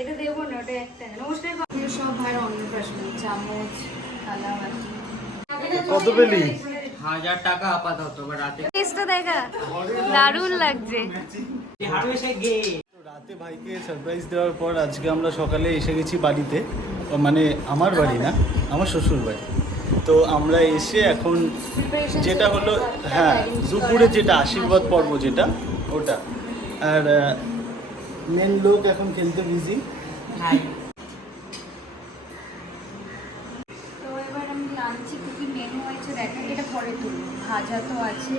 এটা দেবো না, ওটা একটা নমস্কার সব ভাইয়ের অন্নপ্রাশন, চামচ থালা বাটি। কত পেলি? 1000 টাকা আপাতত, রাতে টেস্টটা দেখা দারুণ লাগছে। রাতে ভাইকে সারপ্রাইজ দেওয়ার পর আজকে আমরা সকালে এসে গেছি বাড়িতে, মানে আমার বাড়ি না, আমার শ্বশুর বাড়ি। তো আমরা এসে এখন যেটা হলো, হ্যাঁ দুপুরে যেটা আশীর্বাদ পর্ব যেটা ওটা, আর মেন লোক এখন খেলতে বিজি। তো এবার আমি লাঞ্চে কী কী মেনু হয়েছে দেখা, এটা পরে তুলব। ভাজা তো আছে,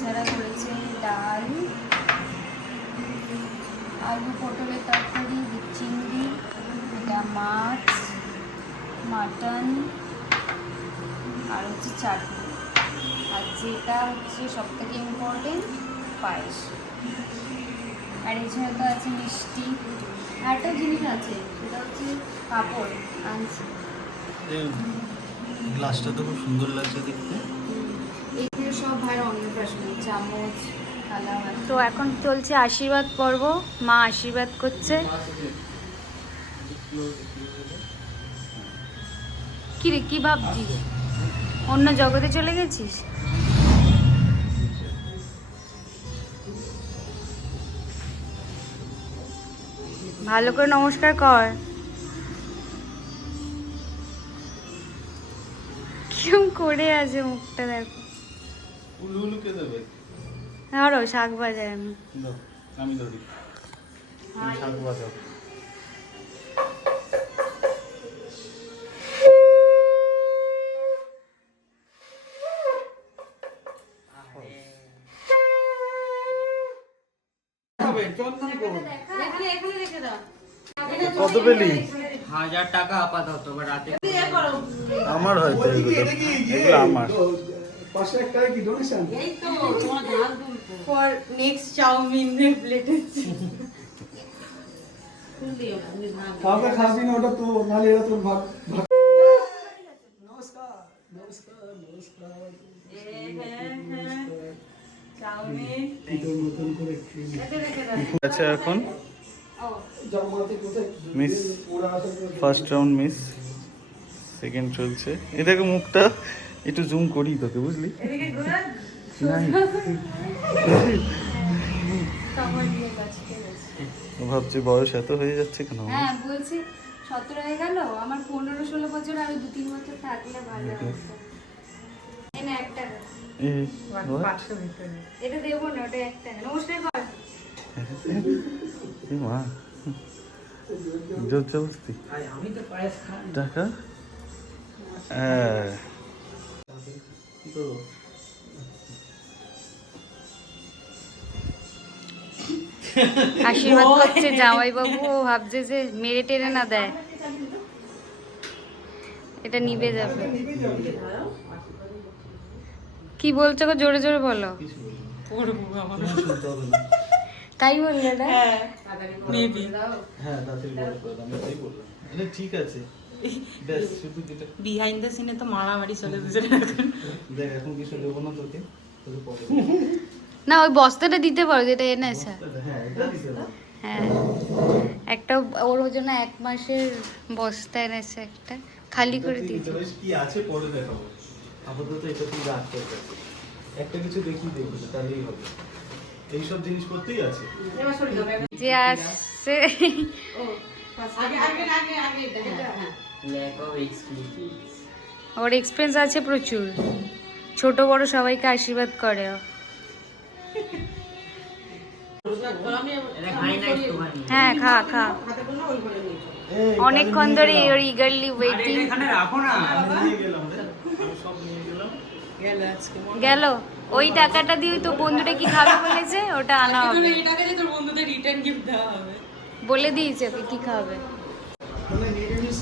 যারা করেছে ডাল, আলু পটলের তরকারি, চিংড়ি, এটা মাছ, মাটন, আর হচ্ছে চাটনি, আর যেটা হচ্ছে সবথেকে ইম্পর্টেন্ট পায়েস। আর এছাড়া তো আছে মিষ্টি, আর একটা জিনিস আছে সেটা হচ্ছে পাঁপড় আনছি। গ্লাসটা তো খুব সুন্দর লাগছে দেখতে। এগুলো সব ভাইয়ের অন্নপ্রাশন, চামচ থালা। তো এখন চলছে আশীর্বাদ পর্ব, মা আশীর্বাদ করছে। কি রে, কি ভাবছিস? অন্য জগতে চলে গেছিস? ভালো করে নমস্কার কর। কিরম করে আছে মুখটা, দেখো। উলুকে দেবে? ধরো, শাক বাজার আমি। আমি ধরি, শাক বাজাও। কত পেলি? 1000 টাকা আপাতত, রাতে আমার হয়তো এগুলো আমার। ফর নেক্সট চাউমিন প্লেটে খাওয়া খাবি না ওটা তো, নাহলে এটা তোর ভাগ। নমস্কার নমস্কার নমস্কার। চাউমিন তোর মতন করে আচ্ছা, এখন miss first round miss, second চলছে। এ দেখো মুখটা একটু জুম করি তোকে, বুঝলি? ভাবছি বয়স এত হয়ে যাচ্ছে কেন? হ্যাঁ বলছি 17 হয়ে গেল, আমার 15-16 বছর, আমি 2-3 বছর থাকলে ভালো হতো। এনে একটা এটা দেবো না, ওটা একটা নমস্কার কর। মা জোর জবস্তি আমি তো পায়েস খাই। টাকা, হ্যাঁ আশীর্বাদ করছে জামাই বাবু, ও ভাবছে যে মেরে টেনে না দেয়, এটা নিবে যাবে। কি বলছো গো, জোরে জোরে বলো। তাই বললে না? মেবি হ্যাঁ তাড়াতাড়ি বড় করে দাও, আমি তাই বললাম। এটা ঠিক আছে, ব্যাস শুধু যেটা বিহাইন্ড দ্য সিনে তো মারামারি চলে দুজনে। দেখ, এখন কিছু দেবো না তোকে, তোকে পরে না, ওই বস্তাটা দিতে পারো যেটা এনেছে। হ্যাঁ এটা দিতে পারো। হ্যাঁ, একটা ওর জন্য 1 মাসের বস্তা এনেছে, একটা খালি করে দিয়েছে। কি আছে পরে দেখাবো, আপাতত এটা তুই রাখ তোর কাছে। একটা কিছু দেখিয়ে দেখবি, তাহলেই হবে। এইসব জিনিস করতেই আছে। যে আসছে ল্যাক অফ এক্সকিউজ। ওর এক্সপেরিয়েন্স আছে প্রচুর, ছোট বড় সবাইকে আশীর্বাদ করে ও। হ্যাঁ খা খা, অনেকক্ষণ ধরে ওর ইগারলি ওয়েটিং। এখানে রাখো না। নিয়ে গেলাম রে, আমি সব নিয়ে গেলাম। গেল ওই টাকাটা দিয়ে তো বন্ধুটা কি খাবে বলেছে, ওটা আনা হবে। এই টাকা দিয়ে তোর বন্ধুদের রিটার্ন গিফট দেওয়া হবে। বলে দিয়েছে ওকে কি খাবে।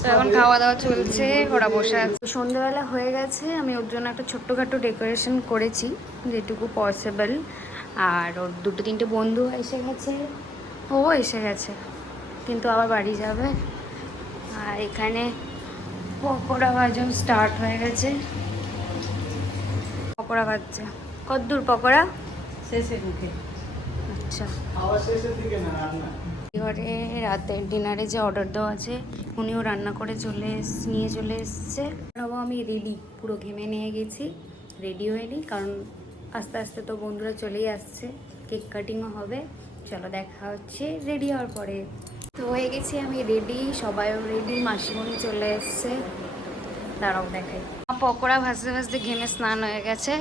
তো এখন খাওয়া দাওয়া চলছে, ওরা বসে আছে। সন্ধ্যেবেলা হয়ে গেছে, আমি ওর জন্য একটা ছোট্টখাটো ডেকোরেশন করেছি যেটুকু পসিবল। আর ওর 2-3টে বন্ধু এসে গেছে, ও এসে গেছে কিন্তু আবার বাড়ি যাবে। আর এখানে পকোড়া ভাজা স্টার্ট হয়ে গেছে, পকোড়া ভাজছে। কতদূর পকোড়া? শেষে মুখে। আচ্ছা, খাওয়া শেষের দিকে না, রান্না। এবারে রাতের ডিনারে যে অর্ডার দেওয়া আছে উনিও রান্না করে নিয়ে চলে এসছে। আমি রেডি, পুরো ঘেমে নিয়ে গেছি, রেডি হয়ে নিই, কারণ আস্তে আস্তে তো বন্ধুরা চলেই আসছে, কেক কাটিংও হবে। চলো দেখা হচ্ছে রেডি হওয়ার পরে। তো হয়ে গেছি আমি রেডি, সবাইও রেডি, মাসিমণি চলে এসছে, দাঁড়াও দেখাই। পকোড়া ভাজতে ভাজতে ঘেমে স্নান হয়ে গেছে,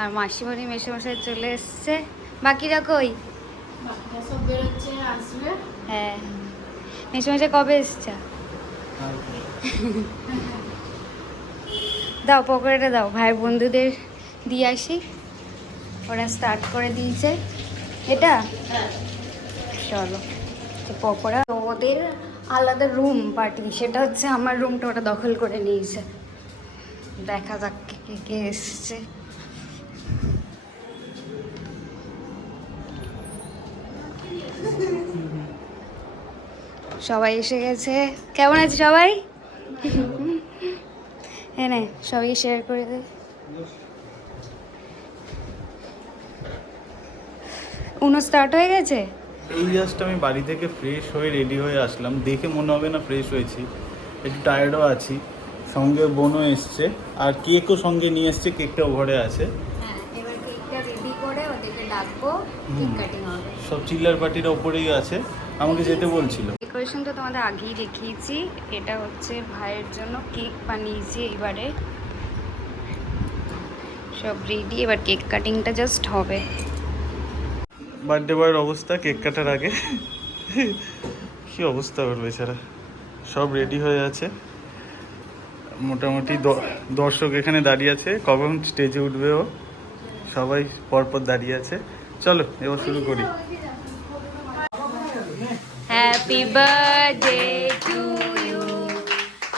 আর মাসিমণি মেসোমশাই চলে এসছে। বাকিরা কই? সব বেরোচ্ছে, আসবে। হ্যাঁ, মেসোমশাই কবে এসছে? দাও পকোড়াটা দাও, ভাইয়ের বন্ধুদের দিয়ে আসি, ওরা স্টার্ট করে দিয়েছে এটা। চলো তো পকোড়া, ওদের আলাদা রুম পার্টি, সেটা হচ্ছে আমার রুমটা ওটা দখল করে নিয়েছে। দেখা যাক কে কে এসছে। সবাই এসে গেছে। কেমন আছে সবাই? হ্যাঁ না, সবাই শেয়ার করে দে। উনো স্টার্ট হয়ে গেছে। এই জাস্ট আমি বাড়ি থেকে ফ্রেশ হয়ে রেডি হয়ে আসলাম, দেখে মনে হবে না ফ্রেশ হয়েছি, একটু টায়ার্ডও আছি। সঙ্গে বোনও এসছে, আর কেকও সঙ্গে নিয়ে এসছে, কেকটাও ঘরে আছে। হ্যাঁ, এবার কেকটা রেডি করে ওদেরকে ডাকবো, কেক কাটিং হবে। সব চিল্লার পার্টির ওপরেই আছে, আমাকে যেতে বলছিল। ডেকোরেশন তো তোমাদের আগেই দেখিয়েছি, এটা হচ্ছে ভাইয়ের জন্য কেক বানিয়েছি এবারে, সব রেডি, এবার কেক কাটিংটা জাস্ট হবে। বার্থডে বয়ের অবস্থা কেক কাটার আগে কি অবস্থা ওর বেচারা। সব রেডি হয়ে আছে, মোটামুটি দর্শক এখানে দাঁড়িয়ে আছে, কখন স্টেজে উঠবে ও, সবাই পরপর দাঁড়িয়ে আছে। চলো এবার শুরু করি। Happy birthday to you,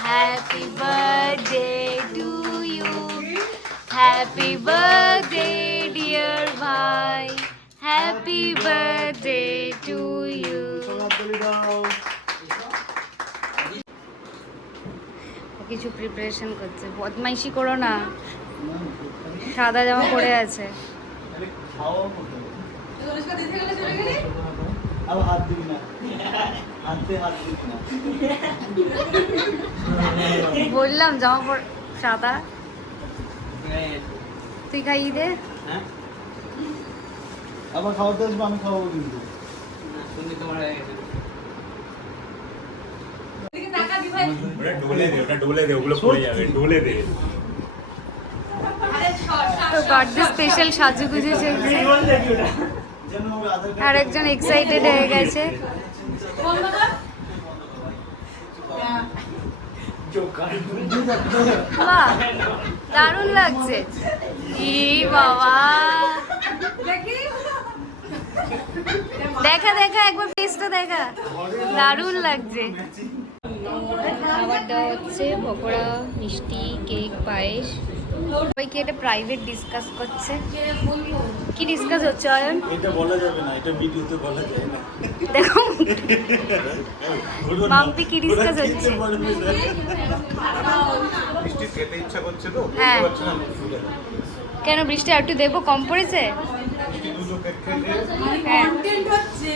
happy birthday to you, happy birthday dear ভাই, হ্যাপি বার্থডে টু ইউ। কিছু প্রিপারেশন করছে, বদমাইশি করো না, সাদা জামা পরে আছে। হাত দিবি না, হাতে হাত দিবি না। বললাম জামা পরে সাদা, তুই খাইয়ে দে। আবার খাওয়াতে আসবো, আমি খাওয়াবো কিন্তু। তোমার হয়ে গেছে। ডোলে দে ওগুলো পড়ে যাবে, ডোলে দে। তো বার্থডে স্পেশাল সাজুগুজু চলছে, আর একজন এক্সাইটেড হয়ে গেছে। বাহ, দারুণ লাগছে। ই বাবা, দেখা দেখা একবার ফেসটা দেখা, দারুণ লাগছে। খাবার দেওয়া হচ্ছে, পকোড়া, মিষ্টি, কেক, পায়েস। সবাইকে এটা প্রাইভেট ডিসকাস করছে। কি ডিসকাস হচ্ছে অয়ন? এটা বলা যাবে না, এটা ভিডিওতে বলা যায় না। দেখো মাম্পি কি ডিসকাস হচ্ছে। মিষ্টি খেতে ইচ্ছা করছে তো, হ্যাঁ। বুঝতে পারছি না মুখ ফুলে। কেন বৃষ্টি আর একটু দেবো, কম পড়েছে? মিষ্টি দুটো কেক খেয়েছে, হ্যাঁ,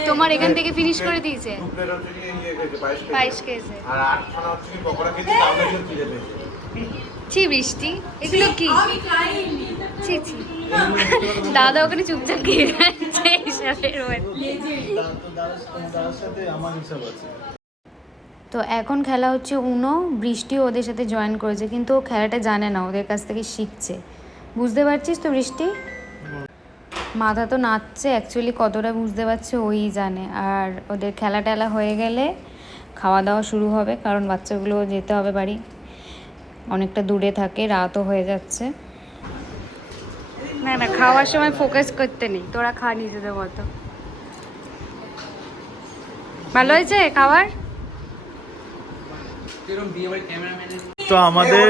তোমার এখান থেকে ফিনিশ করে দিয়েছে। দু প্লেট হচ্ছে কি ইয়ে খেয়েছে, পায়েস পায়েস খেয়েছে। খেয়েছে। আর 8খানা হচ্ছে কি পকোড়া খেয়েছে, তার মধ্যে ফিরে পেয়েছে। ছি বৃষ্টি, এগুলো কি? ছি ছি, দাদা ওখানে চুপচাপ খেয়ে যাচ্ছে হিসাবের মধ্যে। দাদার সাথে আমার হিসাব আছে। তো এখন খেলা হচ্ছে উনো। বৃষ্টিও ওদের সাথে জয়েন করেছে, কিন্তু ও খেলাটা জানে না, ওদের কাছ থেকে শিখছে। বুঝতে পারছিস তো বৃষ্টি? মাথা তো নাচছে, অ্যাকচুয়ালি কতটা বুঝতে পারছে ওই জানে। আর ওদের খেলা টেলা হয়ে গেলে খাওয়া দাওয়া শুরু হবে, কারণ বাচ্চাগুলো যেতে হবে বাড়ি, অনেকটা দূরে থাকে, রাতও হয়ে যাচ্ছে। না না, খাওয়ার সময় ফোকাস করতে নেই, তোরা খা নিজেদের মতো। ভালো হয়েছে খাবার? এরকম বিয়ে বাড়ির ক্যামেরাম্যানের তো আমাদের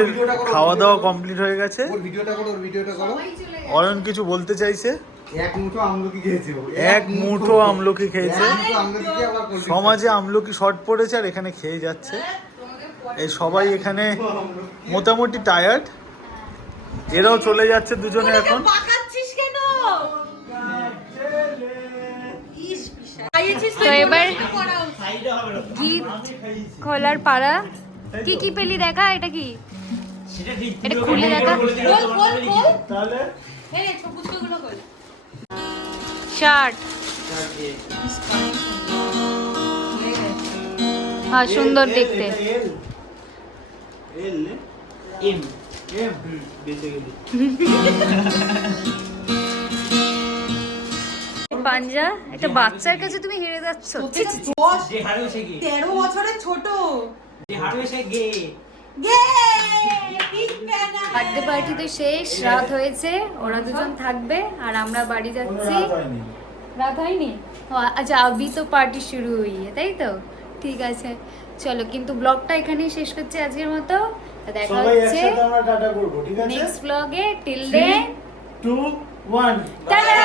খাওয়া দাওয়া কমপ্লিট হয়ে গেছে। ওর ভিডিওটা করো, ওর ভিডিওটা করো। অয়ন কিছু বলতে চাইছে। এক মুঠো আমলকি খেয়েছে ও। এক মুঠো আমলকি খেয়েছে। এক মুঠো আমলকি খেয়ে আবার cold drink সমাজে আমলকি শর্ট পড়েছে, আর এখানে খেয়ে যাচ্ছে। এই সবাই এখানে মোটামুটি টায়ার্ড, এরাও চলে যাচ্ছে দুজনে এখন। তো এবার গিফট খোলার পাড়া। কি কি পেলি দেখা, এটা কি? এটা খুলে দেখা। তাহলে শার্ট, হ্যাঁ সুন্দর দেখতে। এল এম এম বেঁচে গেলি। পাঞ্জা, একটা বাচ্চার কাছে তুমি হেরে যাচ্ছ। ছি, ছি, ছি। যে হারবে সে গে 13 বছরের ছোট। যে হারবে সে গে বার্থডে পার্টি তো শেষ, রাত হয়েছে, ওরা দুজন থাকবে আর আমরা বাড়ি যাচ্ছি। রাত হয়নি। রাত হয়নি? ও আচ্ছা, আবি তো পার্টি শুরু হইয়ে, তাই তো? ঠিক আছে, চলো কিন্তু ব্লগটা এখানেই শেষ করছি আজকের মতো। দেখা সবাই হচ্ছে একসাথে আমরা টাটা করবো, ঠিক আছে? নেক্সট ব্লগে। টিল 3, দেন 2, 1 টাটা।